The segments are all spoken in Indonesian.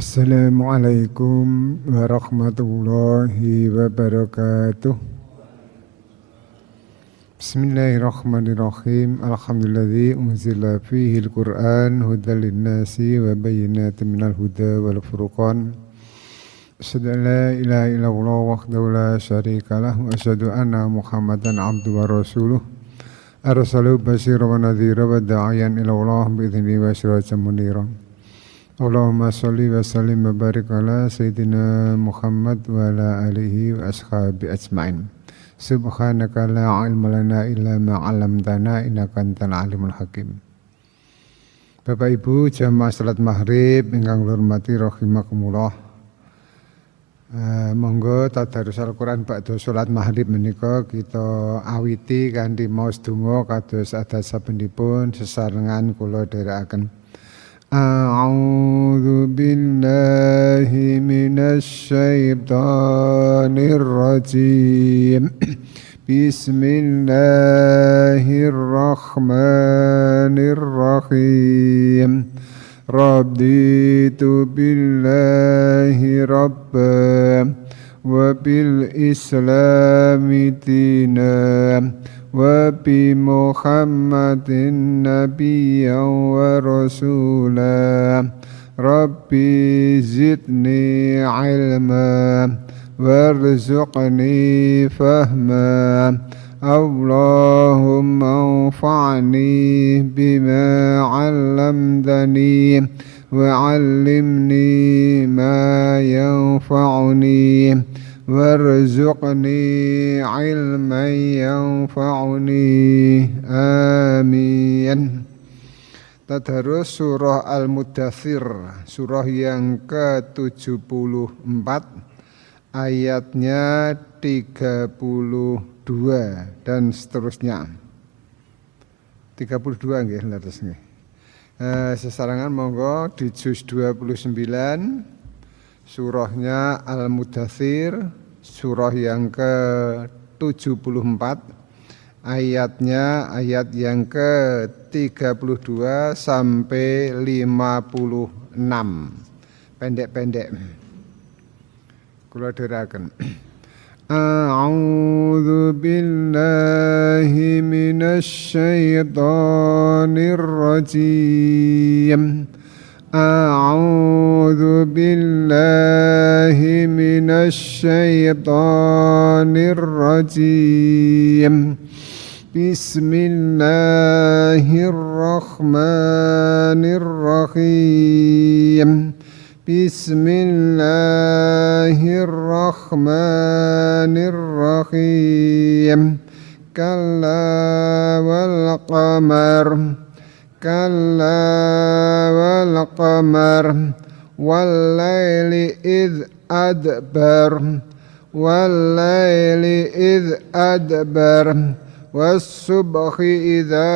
Assalamualaikum warahmatullahi wabarakatuh. Bismillahirrahmanirrahim. Alhamdulilladzi unzila fihi al-Qur'an hudan lin-nasi wa bayyinatin minal huda wal furqan. Asyhadu an la ilaha illallah wahdahu la syarika lah wa asyhadu anna Muhammadan abduhu wa rasuluh. Arsalahu basyiran wa nadhira wa da'iyan ila Allah bi idzni wa sirajan munira. Allahumma sholli wa sallim wa barik ala sayyidina Muhammad wa ala alihi wa ashabi ajma'in. Subhanaka la ilma lana illa ma 'allamtana innaka antal alimul hakim. Bapak Ibu jamaah salat maghrib ingkang kula hormati rahimakumullah. Monggo tadarus Al-Qur'an ba'da salat maghrib menika kita awiti kanthi maos donga kados adat sabenipun sesarengan kula dherekaken. A'udzu billahi minasy syaithanir rajim. Bismillahirrahmanirrahim. Raditu billahi rabban wa bil islami dinan wa bi Muhammadin nabiyyan wa rasulan. Rabbi zidni ilma warzuqni fahma. Allahumma anfa'ni bima 'allamtani wa 'allimni ma yanfa'uni warzuqni ilman yanfa'uni. Amin. Tadarus surah Al-Muddathir, surah yang ke-74, ayatnya 32 dan seterusnya. 32 nggih leres nggih. Sesarangan monggo di juz 29 surahnya Al-Muddathir, surah yang ke-74, ayatnya ayat yang ke-32 sampai 56. Pendek-pendek. Kula dherekaken. A'udzu billahi minasy syaithanir rajim. A'udzu billahi minasy syaithanir rajim. Bismillahirrahmanirrahim. Bismillahirrahmanirrahim. Kalla wal qamar. Kalla wal qamar. Wal laili idh adbar. Wal laili idh adbar. Was subhi idza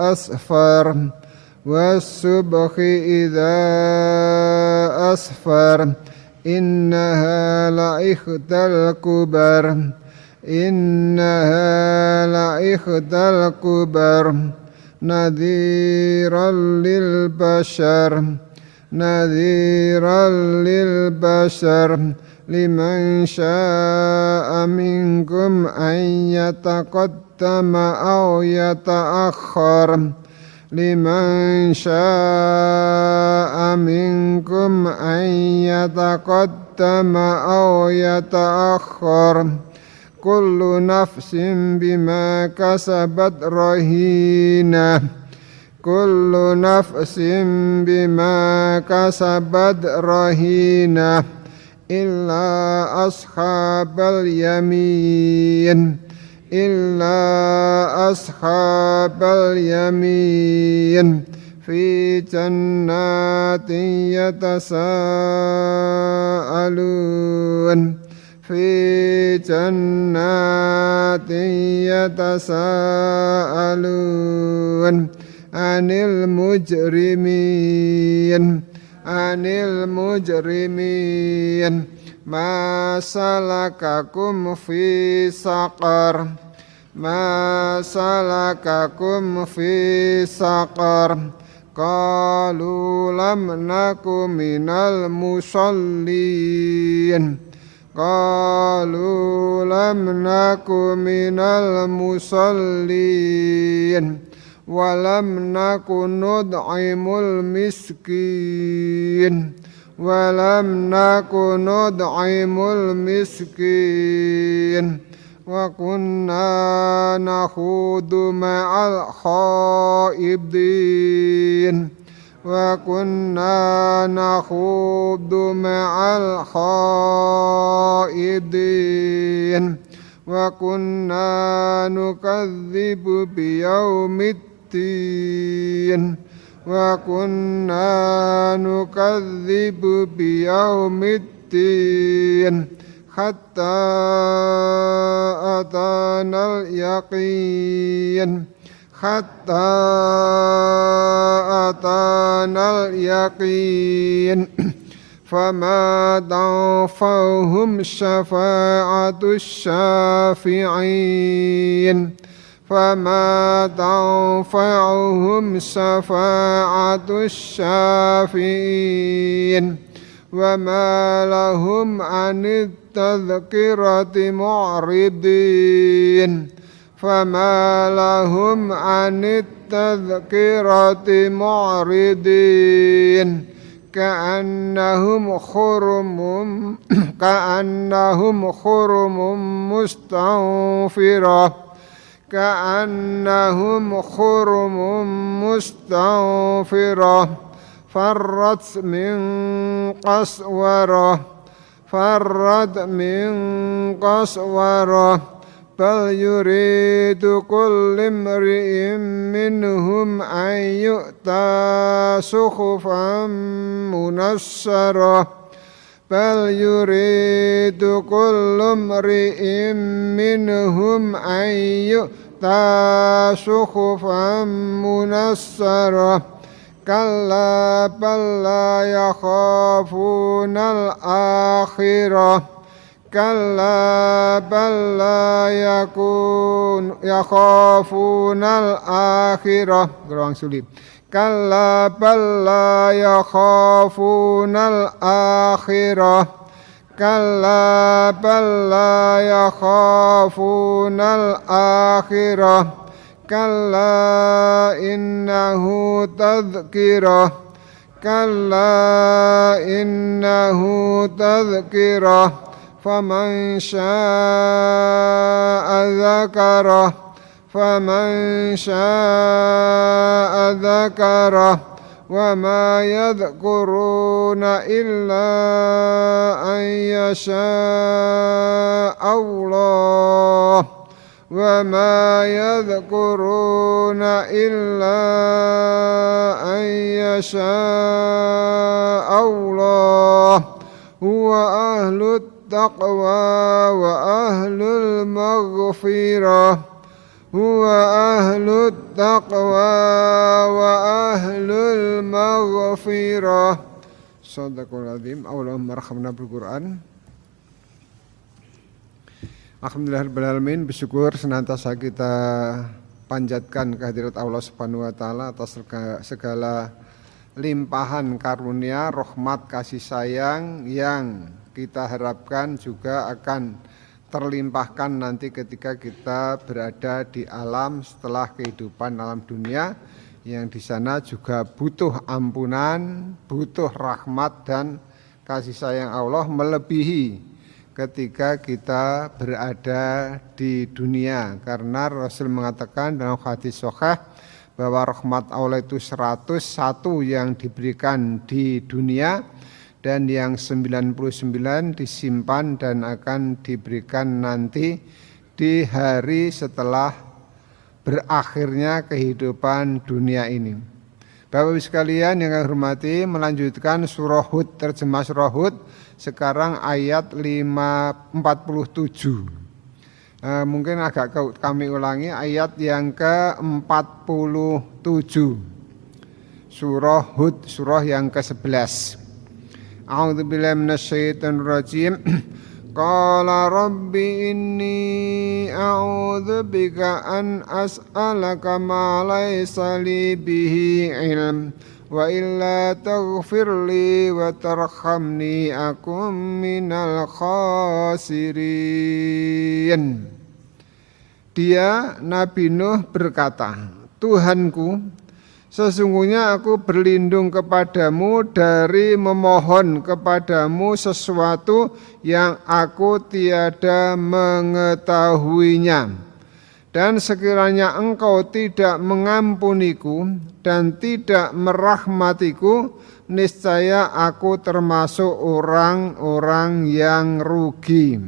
asfar. Was-subhi idza asfar. Innaha la'ikhtal kubar. Innaha la'ikhtal kubar. Nadhiran lil bashar. Nadhiran lil bashar. Liman syaa minkum an yataqaddama aw yata'akhkhar. Liman syaa minkum an yataqaddama aw yata'akhkhar. Kullu nafsin bima kasabat rahina. Kullu nafsin bima kasabat rahina. Illa ashabal yamin. Illa ashabal yamin. Fi jannatin yatasaalun. Fi jannatin yatasaalun. Anil mujrimin. Anil mujrimin. Ma salakakum fi saqar. Ma salakakum fi saqar. Qalu lam naku minal musallin. Qalu lam naku minal musallin. Walam naku nud'imul miskin. Walam naku nud'imul miskin. Wa kunna nakhudu ma'al khaidin. Wa kunna nakhudu ma'al khaidin. Wa kunna nukadzibu biyaumiddin. Wa kunna nukadzibu biyaumiddin. Hatta atanal yaqin. Hatta atanal yaqin. Fama tanfa'uhum syafa'atus syafi'in. Fama tanfa'uhum syafa'atus syafi'in. وما لهم عن التذكرة معرضين فما لهم عن التذكرة معرضين كأنهم خرم مستنفرة كأنهم خرم مستنفرة فرت من قسورة بل يريد كل امرئ منهم أن يؤتى صحفا منشرة بل يريد كل امرئ منهم أن يؤتى صحفا منشرة Kalla bal la yakhafunal akhirah. Kalla bal la yakhafunal akhirah. Gerawang sulit. Kalla bal la yakhafunal akhirah. Kalla bal la yakhafunal akhirah. Kalla innahu tadhkirah. Kalla innahu tadhkirah. Faman syaa'a dzakarah. Faman syaa'a dzakarah. Wa ma yadhkuruna illa an yasha'a Allah. Wa ma yadhkuruna illa an yasha'a Allah. Huwa ahlut taqwa wa ahlul maghfirah. Huwa ahlut taqwa wa ahlul maghfirah. Shadaqal azim. Allahumma arhamna bil Qur'an. Alhamdulillahirrahmanirrahim. Bersyukur senantiasa kita panjatkan kehadirat Allah Subhanahu wa taala atas segala limpahan karunia, rahmat, kasih sayang yang kita harapkan juga akan terlimpahkan nanti ketika kita berada di alam setelah kehidupan alam dunia, yang di sana juga butuh ampunan, butuh rahmat dan kasih sayang Allah melebihi ketika kita berada di dunia. Karena Rasul mengatakan dalam hadis sahih bahwa rahmat Allah itu 101 yang diberikan di dunia dan yang 99 disimpan dan akan diberikan nanti di hari setelah berakhirnya kehidupan dunia ini. Bapak Ibu sekalian yang kami hormati, melanjutkan surah Hud, terjemah surah Hud, sekarang ayat 47. Mungkin agak kami ulangi ayat yang ke-47. Surah Hud, surah yang ke-11. A'udzubillahi minasyaitonir rajim. Qala rabbi inni a'udzu bika an as'alaka ma laysa li bihi ilm wa illa taghfirli wa tarhamni akum minal khasirin. Dia Nabi Nuh berkata, Tuhanku, sesungguhnya aku berlindung kepadamu dari memohon kepadamu sesuatu yang aku tiada mengetahuinya. Dan sekiranya engkau tidak mengampuniku dan tidak merahmatiku, niscaya aku termasuk orang-orang yang rugi.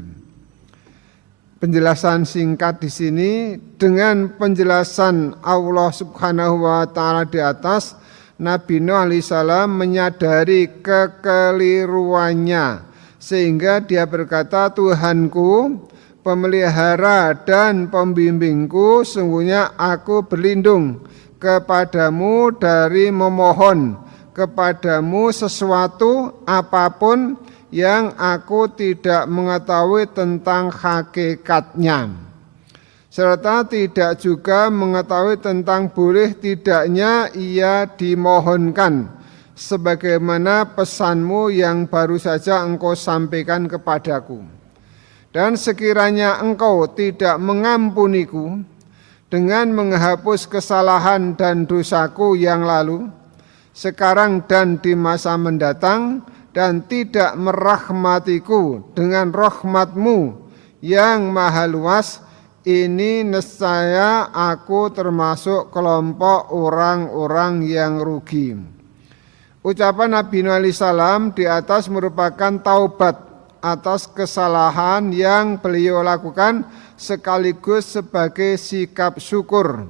Penjelasan singkat di sini dengan penjelasan Allah Subhanahu wa taala di atas, Nabi Nuh alaihissalam menyadari kekeliruannya sehingga dia berkata, Tuhanku, pemelihara dan pembimbingku, sungguhnya aku berlindung kepadamu dari memohon kepadamu sesuatu apapun yang aku tidak mengetahui tentang hakikatnya, serta tidak juga mengetahui tentang boleh tidaknya ia dimohonkan, sebagaimana pesanmu yang baru saja engkau sampaikan kepadaku. Dan sekiranya engkau tidak mengampuniku dengan menghapus kesalahan dan dosaku yang lalu, sekarang dan di masa mendatang, dan tidak merahmatiku dengan rahmatmu yang maha luas, ini nescaya aku termasuk kelompok orang-orang yang rugi. Ucapan Nabi Nuh alaihissalam di atas merupakan taubat atas kesalahan yang beliau lakukan sekaligus sebagai sikap syukur.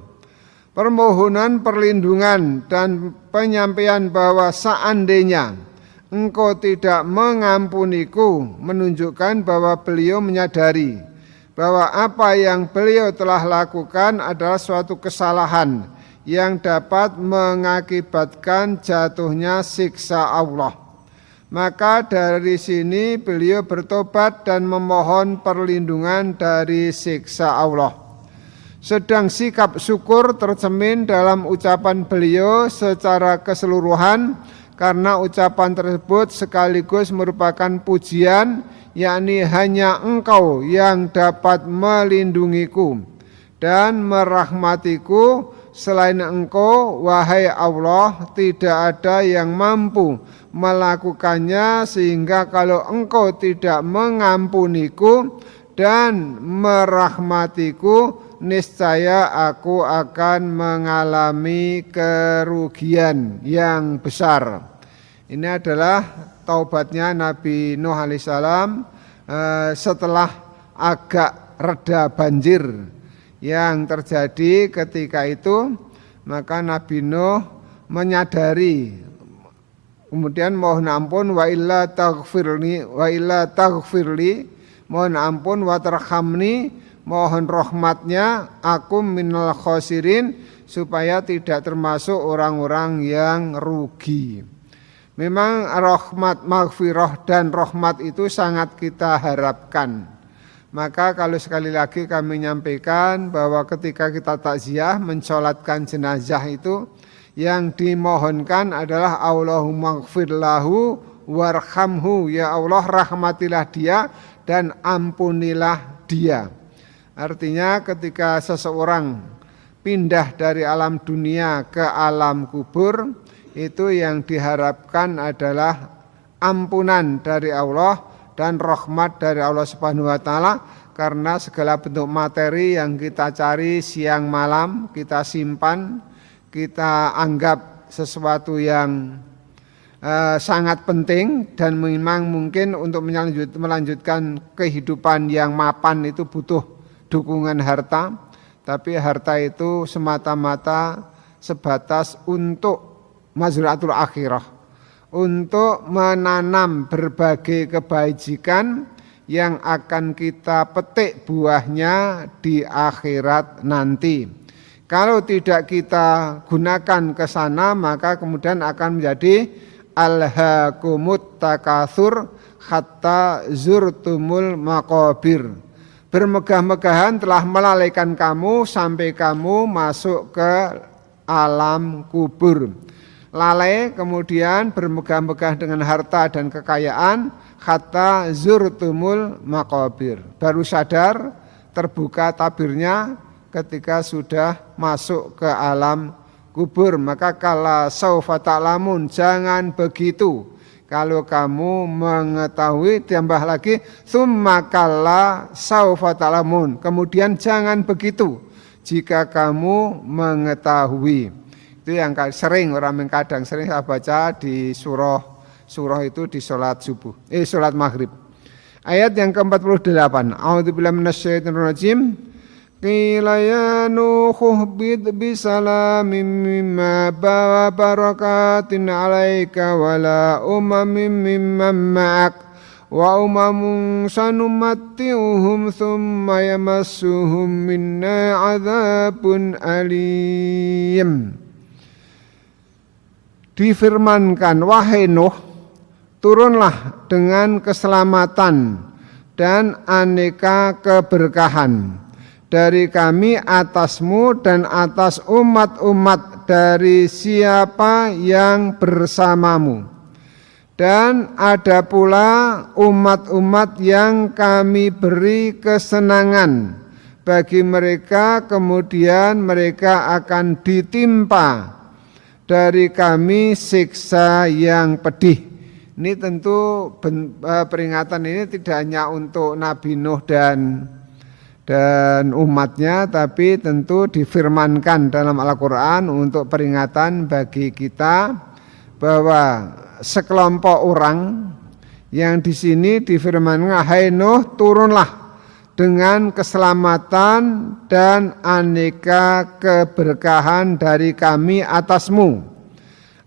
Permohonan perlindungan dan penyampaian bahwa seandainya engkau tidak mengampuniku menunjukkan bahwa beliau menyadari bahwa apa yang beliau telah lakukan adalah suatu kesalahan yang dapat mengakibatkan jatuhnya siksa Allah. Maka dari sini beliau bertobat dan memohon perlindungan dari siksa Allah. Sedang sikap syukur tercermin dalam ucapan beliau secara keseluruhan, karena ucapan tersebut sekaligus merupakan pujian, yakni hanya engkau yang dapat melindungiku dan merahmatiku, selain engkau wahai Allah tidak ada yang mampu melakukannya, sehingga kalau engkau tidak mengampuniku dan merahmatiku, niscaya aku akan mengalami kerugian yang besar. Ini adalah taubatnya Nabi Nuh alaihissalam setelah agak reda banjir yang terjadi ketika itu. Maka Nabi Nuh menyadari, kemudian mohon ampun, wa illa taghfirli, mohon ampun, wa tarhamni, mohon rahmatnya, aku minal khosirin, supaya tidak termasuk orang-orang yang rugi. Memang rahmat, maghfirah dan rahmat itu sangat kita harapkan. Maka kalau sekali lagi kami menyampaikan bahwa ketika kita takziah mensolatkan jenazah itu, yang dimohonkan adalah Allahumma ighfir lahu warhamhu, ya Allah rahmatilah dia dan ampunilah dia. Artinya ketika seseorang pindah dari alam dunia ke alam kubur, itu yang diharapkan adalah ampunan dari Allah dan rahmat dari Allah Subhanahu wa taala, karena segala bentuk materi yang kita cari siang malam, kita simpan, kita anggap sesuatu yang sangat penting dan memang mungkin untuk melanjutkan kehidupan yang mapan itu butuh dukungan harta, tapi harta itu semata-mata sebatas untuk mazra'atul akhirah, untuk menanam berbagai kebajikan yang akan kita petik buahnya di akhirat nanti. Kalau tidak kita gunakan ke sana, maka kemudian akan menjadi alhaakumut takatsur hatta zurtumul maqabir. Bermegah-megahan telah melalaikan kamu sampai kamu masuk ke alam kubur. Lalai kemudian bermegah-megah dengan harta dan kekayaan, hatta zurtumul maqabir. Baru sadar terbuka tabirnya ketika sudah masuk ke alam kubur. Maka kala saufa ta'lamun, jangan begitu. Kalau kamu mengetahui, tambah lagi tsumma kalla saufa ta'lamun. Kemudian jangan begitu jika kamu mengetahui. Itu yang sering orang kadang sering saya baca di surah itu di salat subuh, salat maghrib. Ayat yang ke-48. A'udzubillahi minasyaitonirrajim. Qila ya Nuh bid bisalamin mimma barakatin alaika wala umamin mimman ma'ak wa umamun sanumatti'uhum thumma yamassuhum minna azabun alim. Difirmankan, wahai Nuh, turunlah dengan keselamatan dan aneka keberkahan dari kami atasmu dan atas umat-umat dari siapa yang bersamamu. Dan ada pula umat-umat yang kami beri kesenangan bagi mereka, kemudian mereka akan ditimpa dari kami siksa yang pedih. Ini tentu peringatan ini tidak hanya untuk Nabi Nuh dan umatnya, tapi tentu difirmankan dalam Al-Quran untuk peringatan bagi kita bahwa sekelompok orang yang di sini difirmankan, hai Nuh, turunlah dengan keselamatan dan aneka keberkahan dari kami atasmu.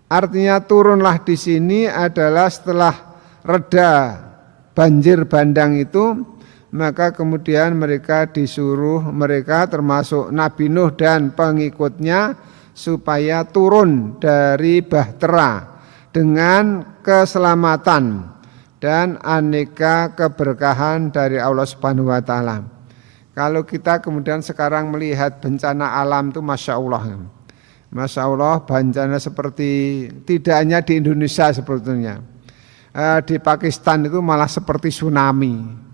Artinya turunlah di sini adalah setelah reda banjir bandang itu, maka kemudian mereka disuruh, mereka termasuk Nabi Nuh dan pengikutnya, supaya turun dari bahtera dengan keselamatan dan aneka keberkahan dari Allah Subhanahu wa Ta'ala. Kalau kita kemudian sekarang melihat bencana alam itu Masya Allah, bencana seperti tidak hanya di Indonesia sebetulnya, di Pakistan itu malah seperti tsunami.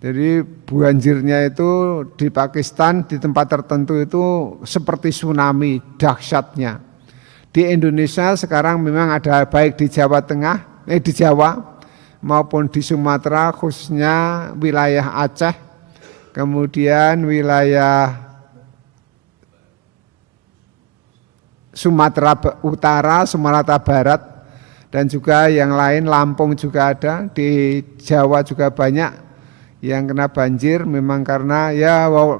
Jadi banjirnya itu di Pakistan di tempat tertentu itu seperti tsunami dahsyatnya. Di Indonesia sekarang memang ada baik di Jawa Tengah, di Jawa maupun di Sumatera, khususnya wilayah Aceh, kemudian wilayah Sumatera Utara, Sumatera Barat, dan juga yang lain, Lampung juga ada, di Jawa juga banyak yang kena banjir. Memang karena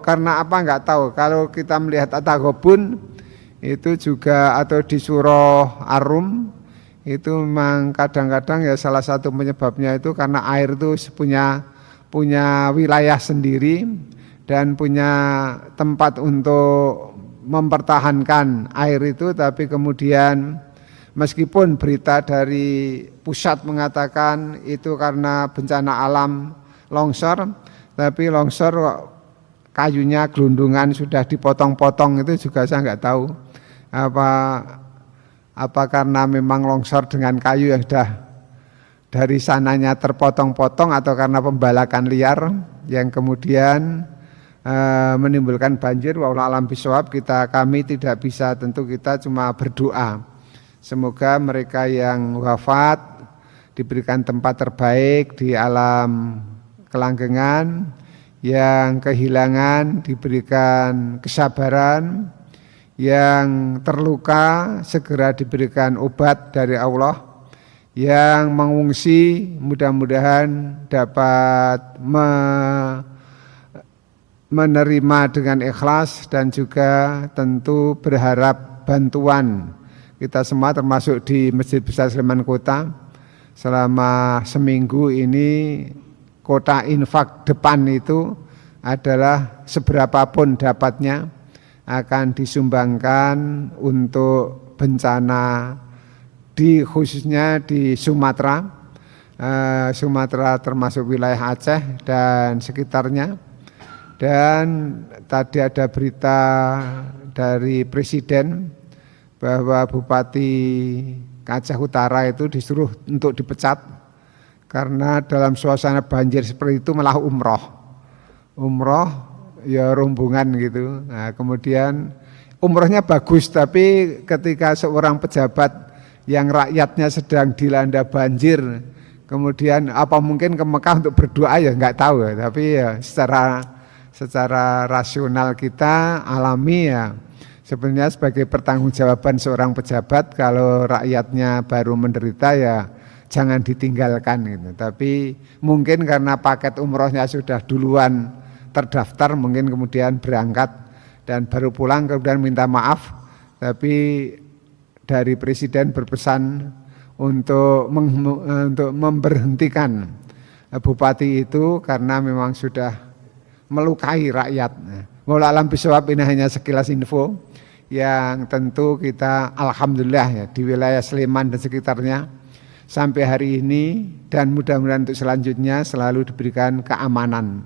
karena apa enggak tahu. Kalau kita melihat At-Taghabun itu juga, atau di surah Ar-Rum itu memang kadang-kadang ya salah satu penyebabnya itu karena air itu punya wilayah sendiri dan punya tempat untuk mempertahankan air itu, tapi kemudian meskipun berita dari pusat mengatakan itu karena bencana alam longsor, tapi longsor kayunya gelundungan sudah dipotong-potong, itu juga saya enggak tahu apa karena memang longsor dengan kayu yang sudah dari sananya terpotong-potong, atau karena pembalakan liar yang kemudian menimbulkan banjir. Wallahu a'lam bishawab. Kami tidak bisa, tentu kita cuma berdoa semoga mereka yang wafat diberikan tempat terbaik di alam kelanggengan, yang kehilangan diberikan kesabaran, yang terluka segera diberikan obat dari Allah, yang mengungsi mudah-mudahan dapat menerima dengan ikhlas, dan juga tentu berharap bantuan kita semua, termasuk di Masjid Besar Sleman Kota. Selama seminggu ini kota infak depan itu adalah seberapapun dapatnya akan disumbangkan untuk bencana khususnya di Sumatera, Sumatera termasuk wilayah Aceh dan sekitarnya. Dan tadi ada berita dari Presiden bahwa Bupati Aceh Utara itu disuruh untuk dipecat karena dalam suasana banjir seperti itu malah umroh ya rombongan gitu. Nah, kemudian umrohnya bagus, tapi ketika seorang pejabat yang rakyatnya sedang dilanda banjir, kemudian apa mungkin ke Mekah untuk berdoa ya nggak tahu, tapi ya secara rasional kita alami ya sebenarnya sebagai pertanggungjawaban seorang pejabat kalau rakyatnya baru menderita ya jangan ditinggalkan gitu. Tapi mungkin karena paket umrohnya sudah duluan terdaftar, mungkin kemudian berangkat dan baru pulang kemudian minta maaf. Tapi dari Presiden berpesan untuk memberhentikan bupati itu karena memang sudah melukai rakyat. Wallahu a'lam bishawab, ini hanya sekilas info yang tentu kita alhamdulillah ya di wilayah Sleman dan sekitarnya sampai hari ini dan mudah-mudahan untuk selanjutnya selalu diberikan keamanan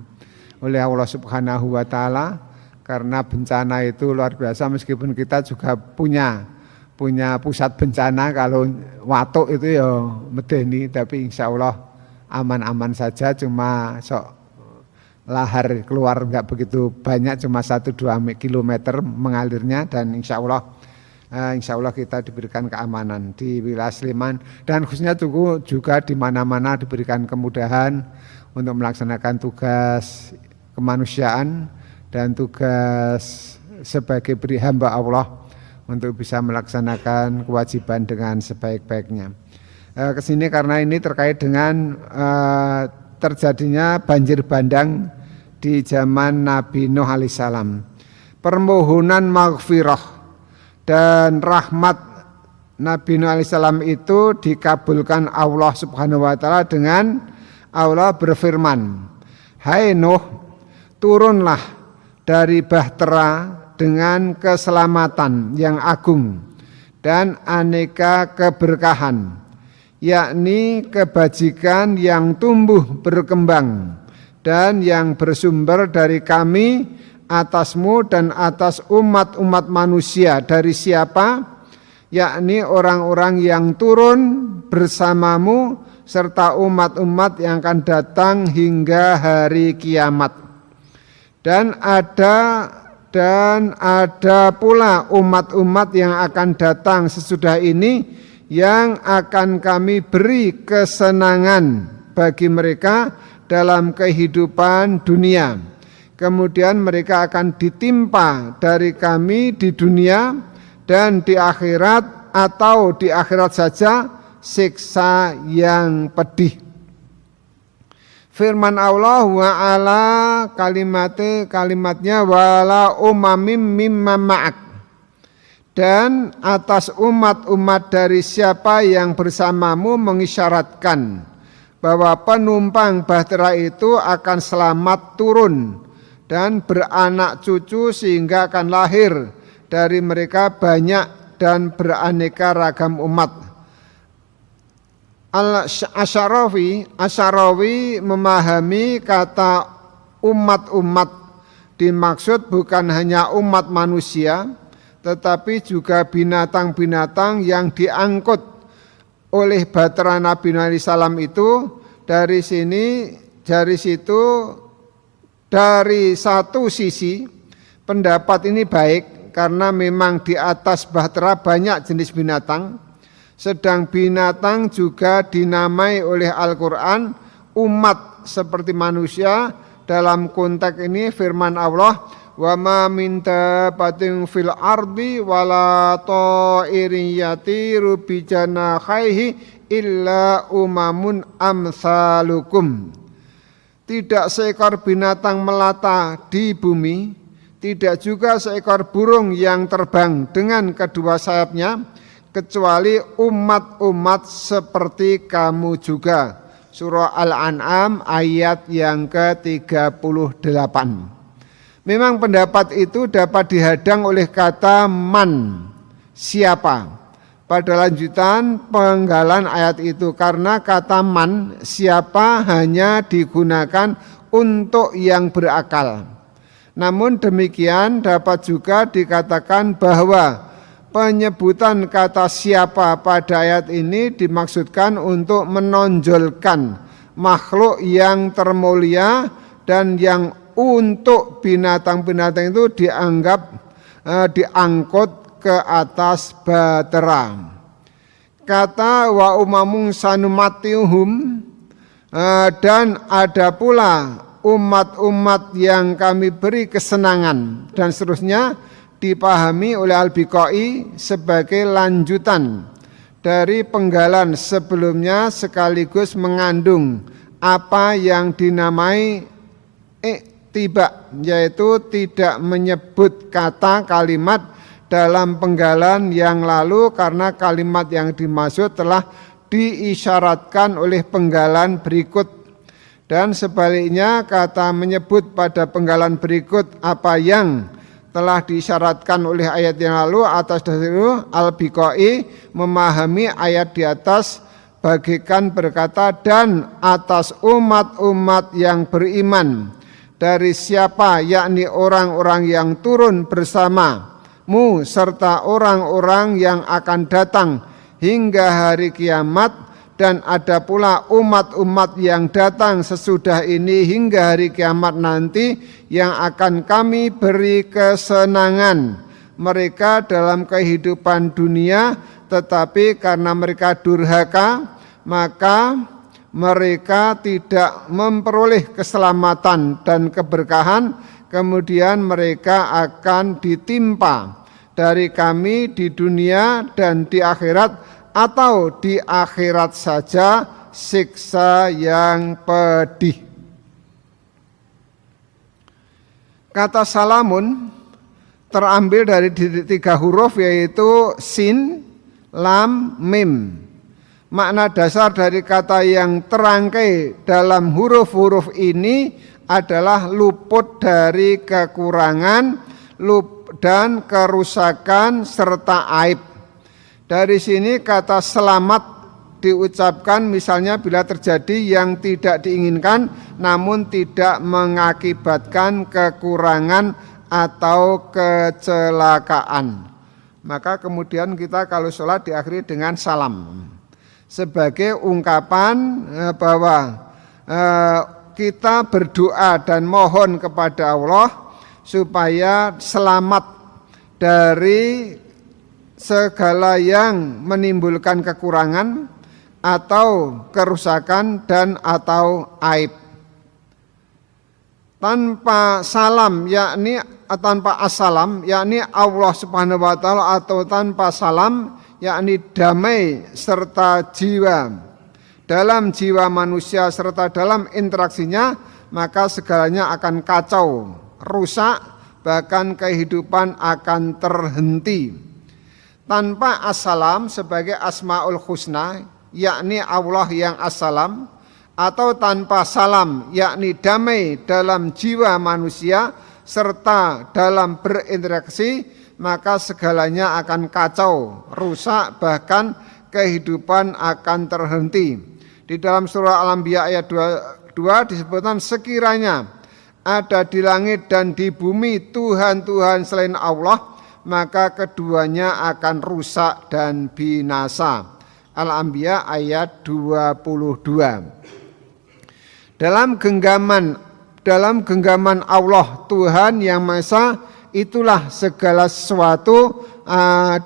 oleh Allah Subhanahu wa taala, karena bencana itu luar biasa. Meskipun kita juga punya pusat bencana, kalau watuk itu ya medeni, tapi insya Allah aman-aman saja, cuma lahar keluar enggak begitu banyak, cuma 1-2 kilometer mengalirnya, dan insya Allah kita diberikan keamanan di wilayah Sleman dan khususnya juga di mana-mana diberikan kemudahan untuk melaksanakan tugas kemanusiaan dan tugas sebagai hamba Allah untuk bisa melaksanakan kewajiban dengan sebaik-baiknya. Kesini karena ini terkait dengan terjadinya banjir bandang di zaman Nabi Nuh alaihissalam. Permohonan maghfirah dan rahmat Nabi Nuh alaihissalam itu dikabulkan Allah Subhanahu wa taala dengan Allah berfirman, "Hai Nuh, turunlah dari bahtera dengan keselamatan yang agung dan aneka keberkahan, yakni kebajikan yang tumbuh berkembang dan yang bersumber dari kami atasmu dan atas umat-umat manusia. Dari siapa? Yakni orang-orang yang turun bersamamu serta umat-umat yang akan datang hingga hari kiamat. Dan ada pula umat-umat yang akan datang sesudah ini yang akan kami beri kesenangan bagi mereka dalam kehidupan dunia. Kemudian mereka akan ditimpa dari kami di dunia dan di akhirat, atau di akhirat saja, siksa yang pedih." Firman Allah wa ala kalimatnya wala umamim mimma ma'ak, dan atas umat-umat dari siapa yang bersamamu, mengisyaratkan bahwa penumpang bahtera itu akan selamat turun dan beranak cucu sehingga akan lahir dari mereka banyak dan beraneka ragam umat. Asy'arawi memahami kata umat-umat dimaksud bukan hanya umat manusia, tetapi juga binatang-binatang yang diangkut oleh bahtera Nabi Nuh alaihissalam itu. Dari situ, dari satu sisi pendapat ini baik karena memang di atas bahtera banyak jenis binatang, sedang binatang juga dinamai oleh Al-Quran umat seperti manusia. Dalam konteks ini firman Allah, wa ma min dabbatin fil ardi wala ta'irin yatiru bi janahihi illa umamun amsalukum. Tidak seekor binatang melata di bumi, tidak juga seekor burung yang terbang dengan kedua sayapnya, kecuali umat-umat seperti kamu juga. Surah Al-An'am ayat yang ke-38. Memang pendapat itu dapat dihadang oleh kata man, siapa. pada lanjutan penggalan ayat itu, karena kata man siapa hanya digunakan untuk yang berakal. Namun demikian dapat juga dikatakan bahwa penyebutan kata siapa pada ayat ini dimaksudkan untuk menonjolkan makhluk yang termulia dan yang untuk binatang-binatang itu diangkut ke atas batera. Kata wa umamung sanumatiuhum, dan ada pula umat-umat yang kami beri kesenangan, dan seterusnya dipahami oleh Al-Biqai sebagai lanjutan dari penggalan sebelumnya sekaligus mengandung apa yang dinamai tiba, yaitu tidak menyebut kata kalimat dalam penggalan yang lalu karena kalimat yang dimaksud telah diisyaratkan oleh penggalan berikut, dan sebaliknya kata menyebut pada penggalan berikut apa yang telah diisyaratkan oleh ayat yang lalu. Atas dasar itu Al-Biqai memahami ayat di atas bagaikan berkata, dan atas umat-umat yang beriman dari siapa, yakni orang-orang yang turun bersamamu serta orang-orang yang akan datang hingga hari kiamat, dan ada pula umat-umat yang datang sesudah ini hingga hari kiamat nanti yang akan kami beri kesenangan mereka dalam kehidupan dunia, tetapi karena mereka durhaka maka mereka tidak memperoleh keselamatan dan keberkahan. Kemudian mereka akan ditimpa dari kami di dunia dan di akhirat, atau di akhirat saja siksa yang pedih. Kata salamun terambil dari 3 huruf, yaitu sin, lam, mim. Makna dasar dari kata yang terangkai dalam huruf-huruf ini adalah luput dari kekurangan dan kerusakan serta aib. Dari sini kata selamat diucapkan misalnya bila terjadi yang tidak diinginkan namun tidak mengakibatkan kekurangan atau kecelakaan. Maka kemudian kita kalau sholat diakhiri dengan salam sebagai ungkapan bahwa kita berdoa dan mohon kepada Allah supaya selamat dari segala yang menimbulkan kekurangan atau kerusakan dan atau aib. Tanpa salam yakni tanpa assalam yakni Allah Subhanahu wa taala, atau tanpa salam yakni damai serta jiwa dalam jiwa manusia serta dalam interaksinya, maka segalanya akan kacau, rusak, bahkan kehidupan akan terhenti. Tanpa assalam sebagai asmaul husna, yakni Allah yang assalam, atau tanpa salam yakni damai dalam jiwa manusia serta dalam berinteraksi, maka segalanya akan kacau, rusak, bahkan kehidupan akan terhenti. Di dalam surah Al-Anbiya ayat 2 disebutkan, sekiranya ada di langit dan di bumi Tuhan-Tuhan selain Allah, maka keduanya akan rusak dan binasa. Al-Anbiya ayat 22. Dalam genggaman Allah Tuhan yang Maha Esa, itulah segala sesuatu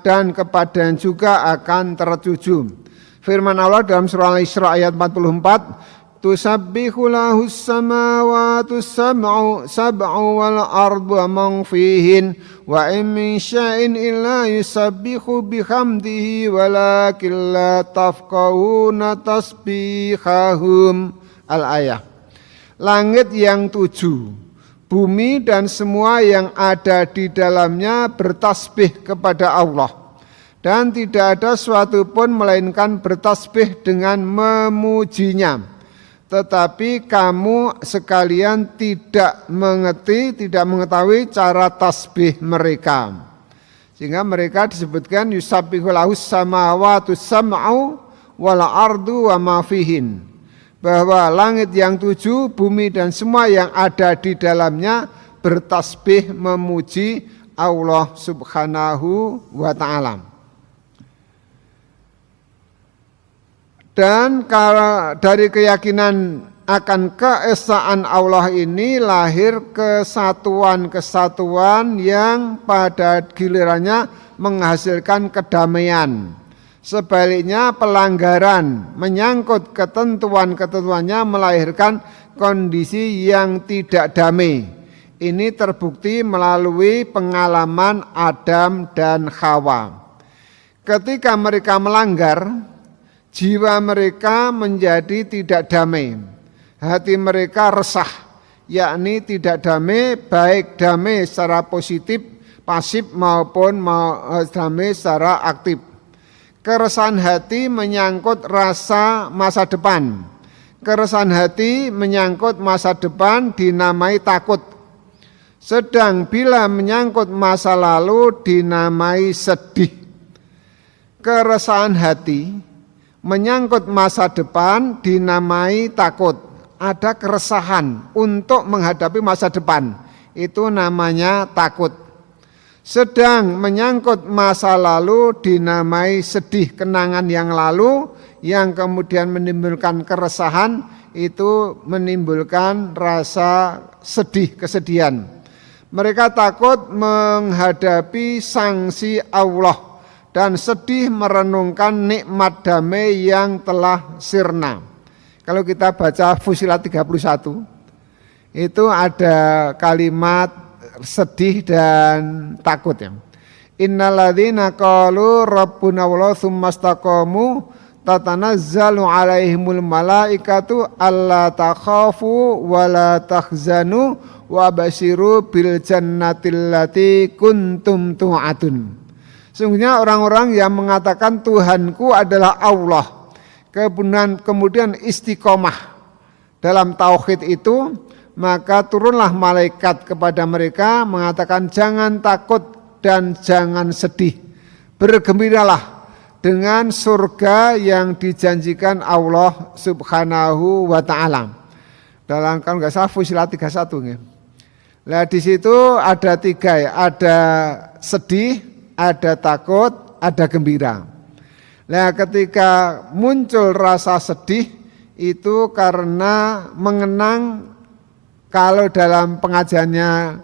dan kepadanya juga akan tertuju. Firman Allah dalam surah Al-Isra ayat 44, tusabbihu lahus samawati sab'u wal ardu man fihin wa in min syai'in illa yusabbihu bihamdihi walakin la tafqahuna tasbihahum. Al-ayah. Langit yang 7, bumi dan semua yang ada di dalamnya bertasbih kepada Allah, dan tidak ada suatu pun melainkan bertasbih dengan memujinya. Tetapi kamu sekalian tidak mengetahui cara tasbih mereka. Sehingga mereka disebutkan yusabbihu lahus samawati sam'u wal ardu wa ma fihin. Bahwa langit yang 7, bumi dan semua yang ada di dalamnya bertasbih memuji Allah Subhanahu wa ta'ala. Dan dari keyakinan akan keesaan Allah ini lahir kesatuan-kesatuan yang pada gilirannya menghasilkan kedamaian. Sebaliknya pelanggaran menyangkut ketentuan-ketentuannya melahirkan kondisi yang tidak damai. Ini terbukti melalui pengalaman Adam dan Hawa. Ketika mereka melanggar, jiwa mereka menjadi tidak damai. Hati mereka resah, yakni tidak damai, baik damai secara positif, pasif maupun damai secara aktif. Keresahan hati menyangkut rasa masa depan. Keresahan hati menyangkut masa depan dinamai takut. Sedang bila menyangkut masa lalu dinamai sedih. Keresahan hati menyangkut masa depan dinamai takut. Ada keresahan untuk menghadapi masa depan. Itu namanya takut. Sedang menyangkut masa lalu dinamai sedih, kenangan yang lalu yang kemudian menimbulkan keresahan, itu menimbulkan rasa sedih, kesedihan. Mereka takut menghadapi sanksi Allah dan sedih merenungkan nikmat damai yang telah sirna. Kalau kita baca Fussilat 31, itu ada kalimat sedih dan takut ya. Innalladzina qalu rabbuna Allah tsumastaqamu tatanazzalu alaihimul malaikatu alla takhafu wa la tahzanu wa basyiru bil jannatil lati kuntum tu'adun. Sungguhnya orang-orang yang mengatakan Tuhanku adalah Allah, kemudian istiqomah dalam tauhid itu, maka turunlah malaikat kepada mereka mengatakan jangan takut dan jangan sedih. Bergembiralah dengan surga yang dijanjikan Allah Subhanahu wa ta'ala. Dalam kalau enggak salah Fussilat 31 ya. Nah di situ ada 3 ya, ada sedih, ada takut, ada gembira. Nah ketika muncul rasa sedih itu karena mengenang, kalau dalam pengajiannya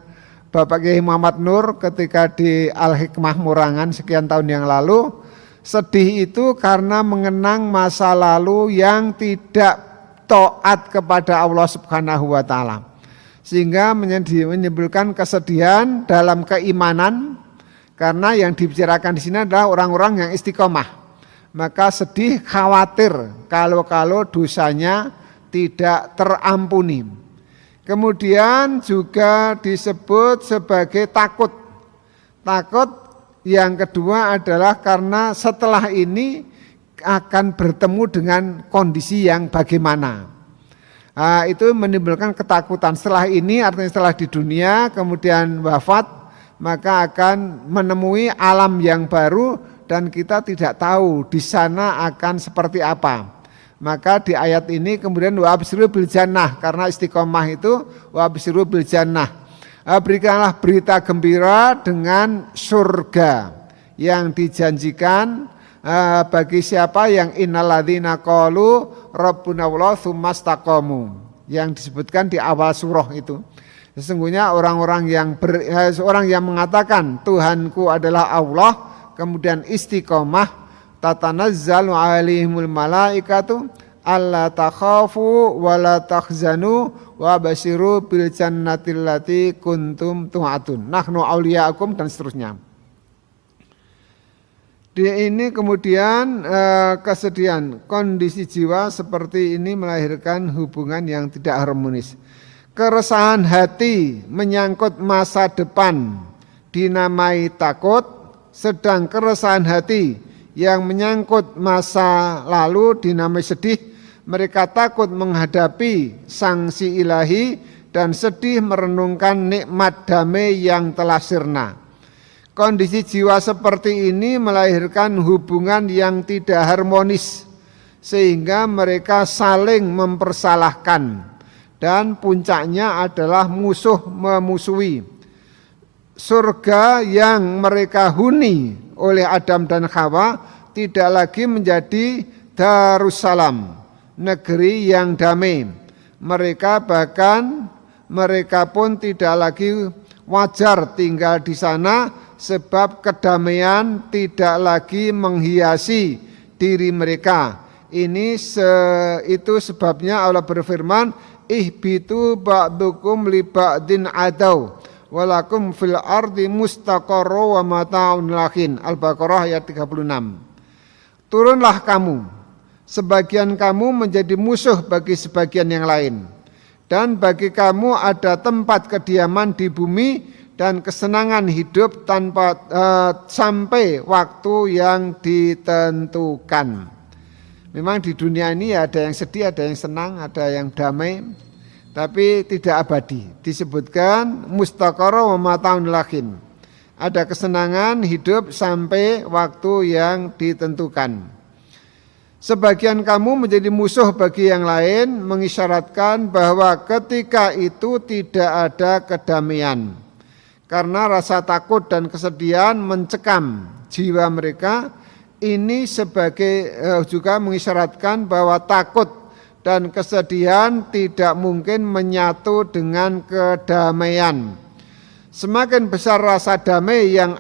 Bapak Kiai Muhammad Nur ketika di Al-Hikmah Murangan sekian tahun yang lalu, sedih itu karena mengenang masa lalu yang tidak taat kepada Allah Subhanahu wa ta'ala. Sehingga menimbulkan kesedihan dalam keimanan, karena yang dibicarakan di sini adalah orang-orang yang istiqomah. Maka sedih, khawatir kalau dosanya tidak terampuni. Kemudian juga disebut sebagai takut. Takut yang kedua adalah karena setelah ini akan bertemu dengan kondisi yang bagaimana. Nah, itu menimbulkan ketakutan. Setelah ini artinya setelah di dunia kemudian wafat, maka akan menemui alam yang baru dan kita tidak tahu di sana akan seperti apa. Maka di ayat ini kemudian wa absyiru bil jannah, karena istiqomah itu wa absyiru bil jannah. Berikanlah berita gembira dengan surga yang dijanjikan bagi siapa yang innalladzina qalu rabbuna Allah tsumastaqamu, yang disebutkan di awal surah itu. Sesungguhnya orang-orang yang mengatakan Tuhanku adalah Allah, kemudian istiqomah, tatanazzalu alaihimul malaikatu alla takhafu wa la tahzanu wa basyiru bil jannatil lati kuntum tu'adun nahnu auliyaakum dan seterusnya. Di ini kemudian kesedihan, kondisi jiwa seperti ini melahirkan hubungan yang tidak harmonis. Keresahan hati menyangkut masa depan dinamai takut, sedang keresahan hati yang menyangkut masa lalu dinamai sedih. Mereka takut menghadapi sanksi ilahi dan sedih merenungkan nikmat damai yang telah sirna. Kondisi jiwa seperti ini melahirkan hubungan yang tidak harmonis, sehingga mereka saling mempersalahkan, dan puncaknya adalah musuh memusuhi. Surga yang mereka huni oleh Adam dan Hawa tidak lagi menjadi Darussalam, negeri yang damai. Mereka pun tidak lagi wajar tinggal di sana, sebab kedamaian tidak lagi menghiasi diri mereka. Itu sebabnya Allah berfirman, ihbitu ba'dukum li ba'din adaw walakum fil ardi mustaqarru wa mata'un lahin. Al-Baqarah ayat 36. Turunlah kamu, sebagian kamu menjadi musuh bagi sebagian yang lain, dan bagi kamu ada tempat kediaman di bumi dan kesenangan hidup sampai waktu yang ditentukan. Memang di dunia ini ada yang sedih, ada yang senang, ada yang damai, tapi tidak abadi. Disebutkan mustaqarra wa mata'un lahin. Ada kesenangan hidup sampai waktu yang ditentukan. Sebagian kamu menjadi musuh bagi yang lain, mengisyaratkan bahwa ketika itu tidak ada kedamaian. Karena rasa takut dan kesedihan mencekam jiwa mereka. Ini juga mengisyaratkan bahwa takut dan kesedihan tidak mungkin menyatu dengan kedamaian. Semakin besar rasa damai yang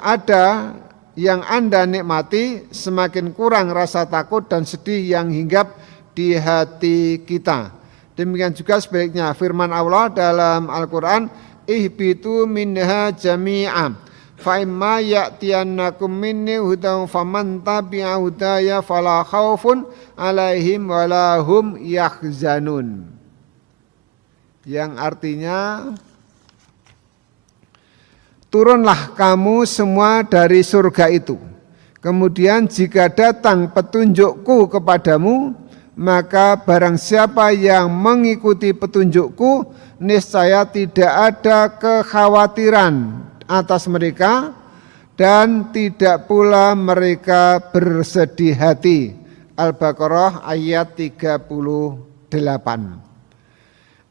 Anda nikmati, semakin kurang rasa takut dan sedih yang hinggap di hati kita. Demikian juga sebaliknya firman Allah dalam Al-Quran, ihbitu minha jami'an fa imma ya'tiyannakum minni hudan faman tabi'a hudaya fala khaufun 'alaihim wala hum yahzanun. Yang artinya, turunlah kamu semua dari surga itu. Kemudian jika datang petunjukku kepadamu, maka barang siapa yang mengikuti petunjukku, niscaya tidak ada kekhawatiran atas mereka dan tidak pula mereka bersedih hati. Al-Baqarah ayat 38.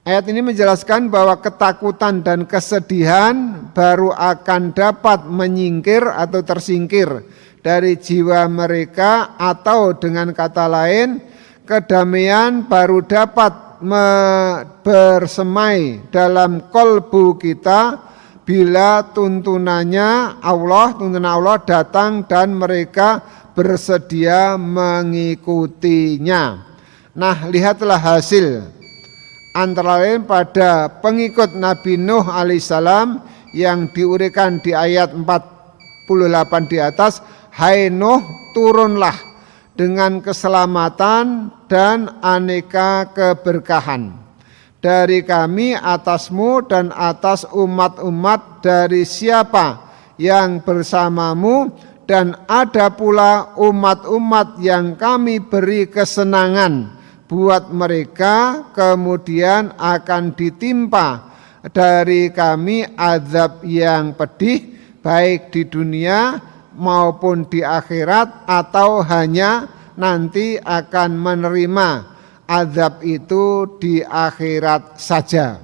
Ayat ini menjelaskan bahwa ketakutan dan kesedihan baru akan dapat menyingkir atau tersingkir dari jiwa mereka, atau dengan kata lain, kedamaian baru dapat bersemai dalam kolbu kita bila tuntunan Allah datang dan mereka bersedia mengikutinya. Nah, lihatlah hasil. Antara lain pada pengikut Nabi Nuh alaihissalam yang diuraikan di ayat 48 di atas, hai Nuh, turunlah dengan keselamatan dan aneka keberkahan dari kami atasmu dan atas umat-umat dari siapa yang bersamamu, dan ada pula umat-umat yang kami beri kesenangan buat mereka, kemudian akan ditimpa dari kami azab yang pedih, baik di dunia maupun di akhirat, atau hanya nanti akan menerima azab itu di akhirat saja.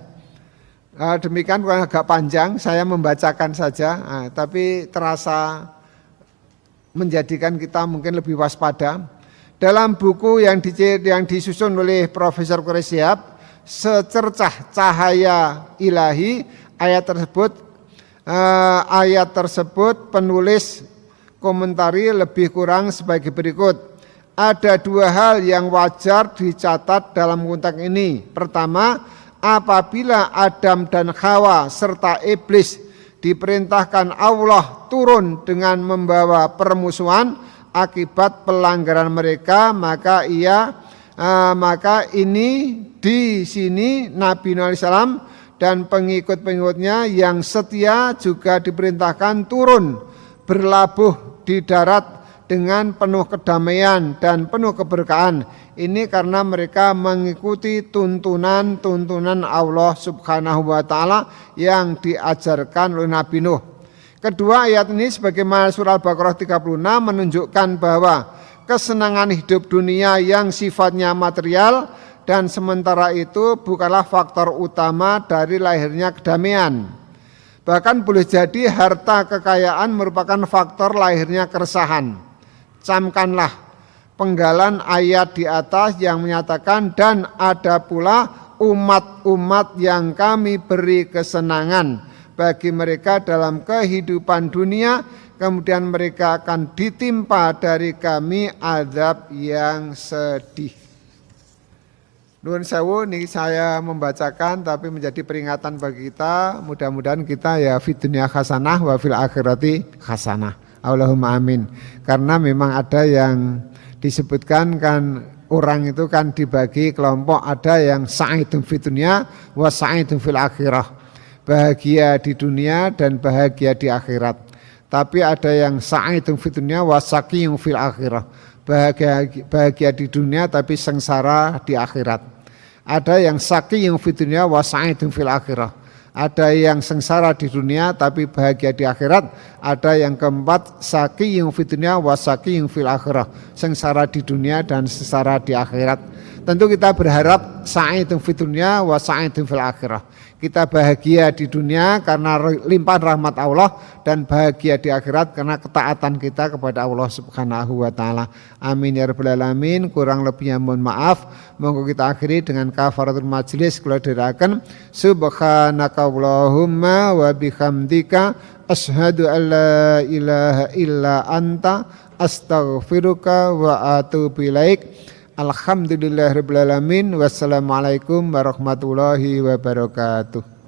Demikian, agak panjang saya membacakan saja, tapi terasa menjadikan kita mungkin lebih waspada. Dalam buku yang disusun oleh Profesor Quraisyhab, Secercah Cahaya Ilahi, ayat tersebut penulis komentari lebih kurang sebagai berikut. Ada dua hal yang wajar dicatat dalam konteks ini. Pertama, apabila Adam dan Hawa serta iblis diperintahkan Allah turun dengan membawa permusuhan akibat pelanggaran mereka, maka ini di sini Nabi Nuh alaihissalam dan pengikut-pengikutnya yang setia juga diperintahkan turun berlabuh di darat dengan penuh kedamaian dan penuh keberkahan. Ini karena mereka mengikuti tuntunan Allah Subhanahu wa taala yang diajarkan oleh Nabi Nuh. Kedua, ayat ini sebagaimana surah Al-Baqarah 36 menunjukkan bahwa kesenangan hidup dunia yang sifatnya material dan sementara itu bukanlah faktor utama dari lahirnya kedamaian. Bahkan boleh jadi harta kekayaan merupakan faktor lahirnya keresahan. Camkanlah penggalan ayat di atas yang menyatakan dan ada pula umat-umat yang kami beri kesenangan bagi mereka dalam kehidupan dunia, kemudian mereka akan ditimpa dari kami azab yang sedih. Nuwun sewu, ini saya membacakan tapi menjadi peringatan bagi kita. Mudah-mudahan kita ya fid dunya hasanah wa fil akhirati hasanah. Allahumma amin. Karena memang ada yang disebutkan kan orang itu kan dibagi kelompok, ada yang sa'idun fid dunya wa sa'idun fil akhirah. Bahagia di dunia dan bahagia di akhirat. Tapi ada yang sa'idun fid dunya wa saqiyun fil akhirah. Bahagia di dunia tapi sengsara di akhirat. Ada yang saqiyun fid dunya wa sa'idun fil akhirah. Ada yang sengsara di dunia tapi bahagia di akhirat. Ada yang keempat saqiyun fid dunya wa saqiyun fil akhirah. Sengsara di dunia dan sengsara di akhirat. Tentu kita berharap sa'idun fid dunya wa sa'idun fil akhirah. Kita bahagia di dunia karena limpahan rahmat Allah dan bahagia di akhirat karena ketaatan kita kepada Allah Subhanahu wa taala. Amin ya rabbal alamin. Kurang lebihnya mohon maaf. Monggo kita akhiri dengan kafaratul majlis kula dherekaken subhanakallahumma wa bihamdika asyhadu an la ilaha illa anta astaghfiruka wa atubu ilaik. Alhamdulillahirabbil alamin. Wassalamualaikum warahmatullahi wabarakatuh.